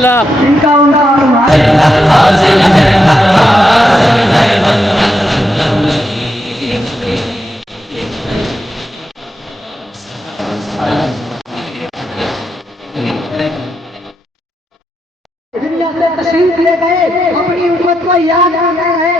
अल्लाह। इनका उनका दुनिया से तशरीफ ले गए, अपनी उम्मत को याद आ गए हैं।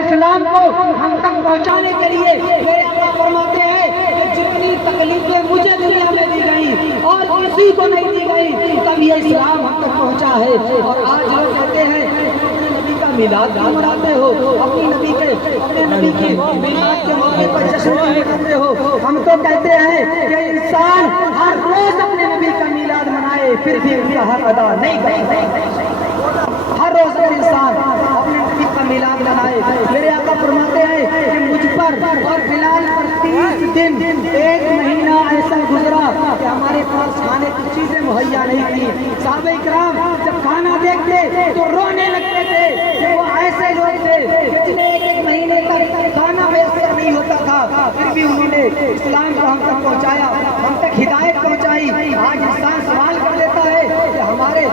इस्लाम को हम तक पहुंचाने के लिए मेरे आका फरमाते हैं कि जितनी तकलीफें मुझे दुनिया में दी गई और किसी को नहीं दी गई, तब ये इस्लाम हम तक पहुंचा है। और आज लोग कहते हैं अपने नबी का मिलाद क्यों मनाते हो, अपने नबी की मिलाद के मौके पर जश्न क्यों मनाते हो। हम तो कहते हैं कि इंसान हर रोज अपने नबी का मिलाद मनाए, फिर भी उनका हक अदा नहीं करे। हर रोज इंसान अपने नबी का मिलाद मनाए। मेरे आका फरमाते हैं कि मुझ पर और बिलाल पर 30 दिन 1 महीना ऐसा गुजरा कि हमारे पास खाने की चीजें मुहैया नहीं थी। साहबे इकराम जब खाना देखते तो रोने लगते थे। वो ऐसे लोग थे जिन्हें 1 महीने तक खाना मैसर नहीं होता था, फिर भी उन्होंने इस्लाम को हम तक पहुँचाया, हम तक हिदायत पहुँचाई। आज इंसान सवाल कर लेता है कि हमारे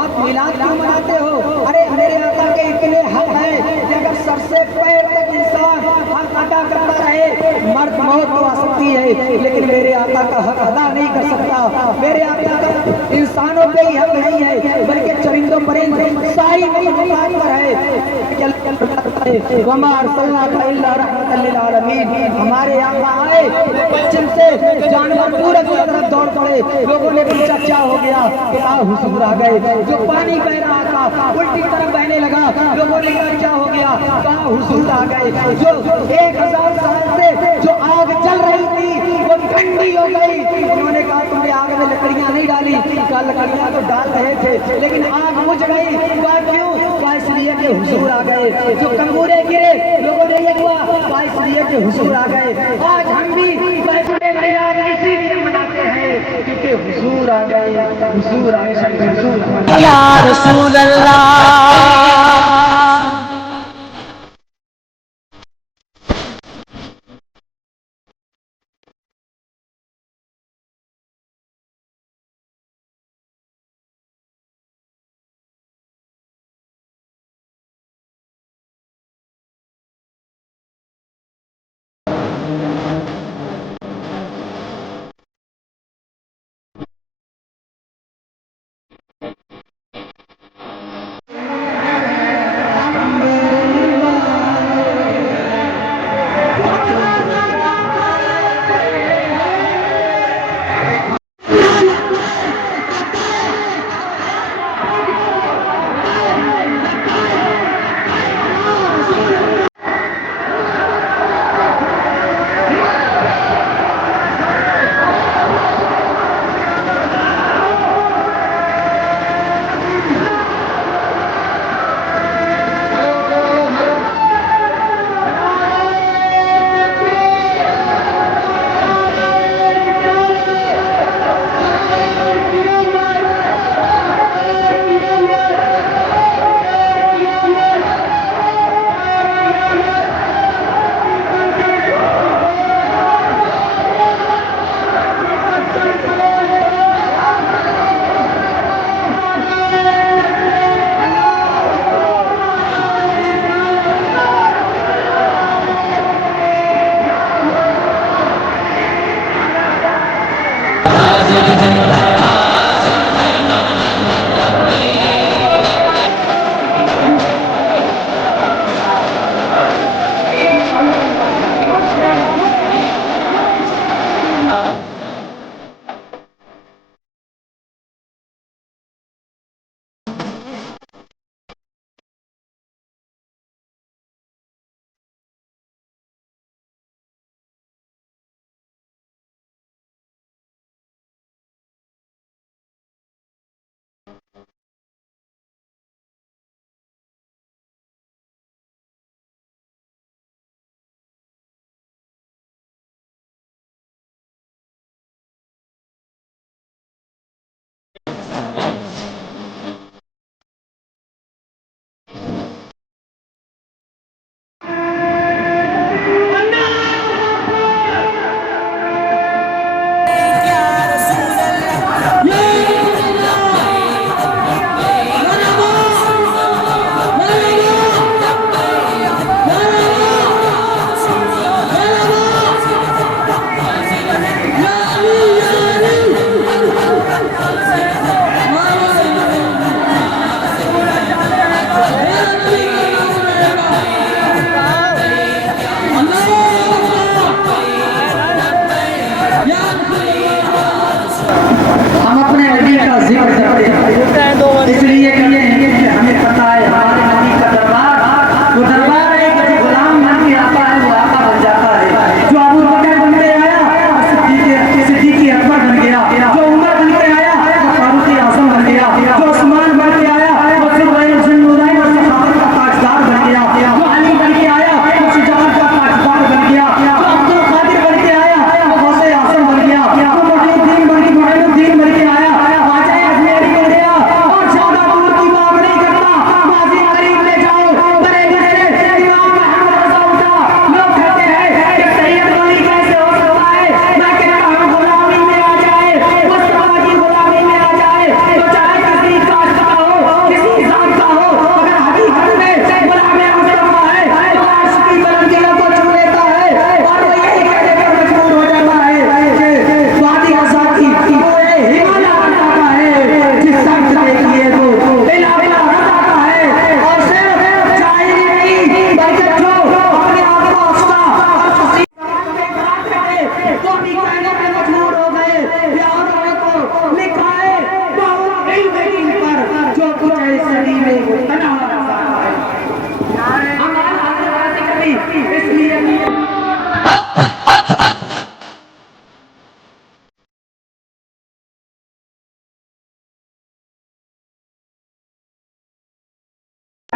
आप मिलाद क्यों मनाते हो। अरे मेरे आका के इतने हक हैं कि अगर सर से पैर तक इंसान हक अदा करता रहे, मर्द मौत तो आ सकती है लेकिन मेरे आका का हक अदा नहीं कर सकता। मेरे आका का इंसानों पे ही हक नहीं है बल्कि चरिंदों परिंदों सारी मखलूकात पर है। हमारे आका आए, पश्चिम से जानवर पूरब की तरफ दौड़ पड़े। लोगों ने पूछा क्या हो गया, हुजूर आ गए। जो पानी बह रहा था उल्टी तरफ बहने लगा, लोगों ने कहा क्या हो गया, कहा हुजूर आ गए। जो 1000 साल से जो आग जल रही थी वो ठंडी हो गई। उन्होंने कहा तुमने आग में लकड़ियां नहीं डाली, कहा लकड़ियां तो डाल रहे थे लेकिन आग बुझ गई। कहा क्यों, कहा इसलिए कि हुजूर आ गए। जो कंगूरे गिरे लोगों ने ये हुआ, कहा इसलिए कि हुजूर आ गए। आज हम भी इसीलिए मनाते हैं क्योंकि हुजूर आ गए, हुजूर आ गए, हुजूर या रसूल अल्लाह।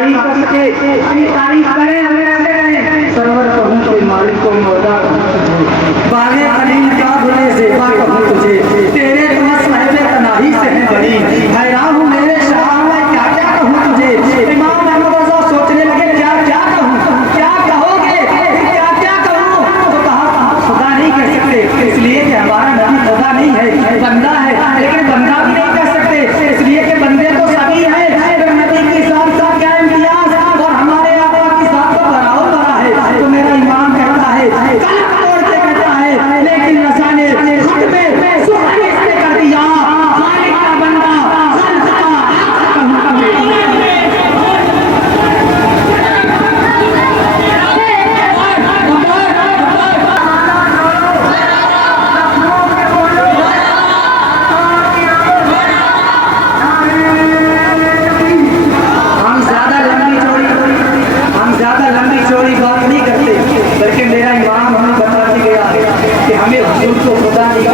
तारीफ करके अपनी तारीफ करें, हमें ऐसे करें। सरवर कहूँ के मालिक को मौला बागे खलील क्या भूले से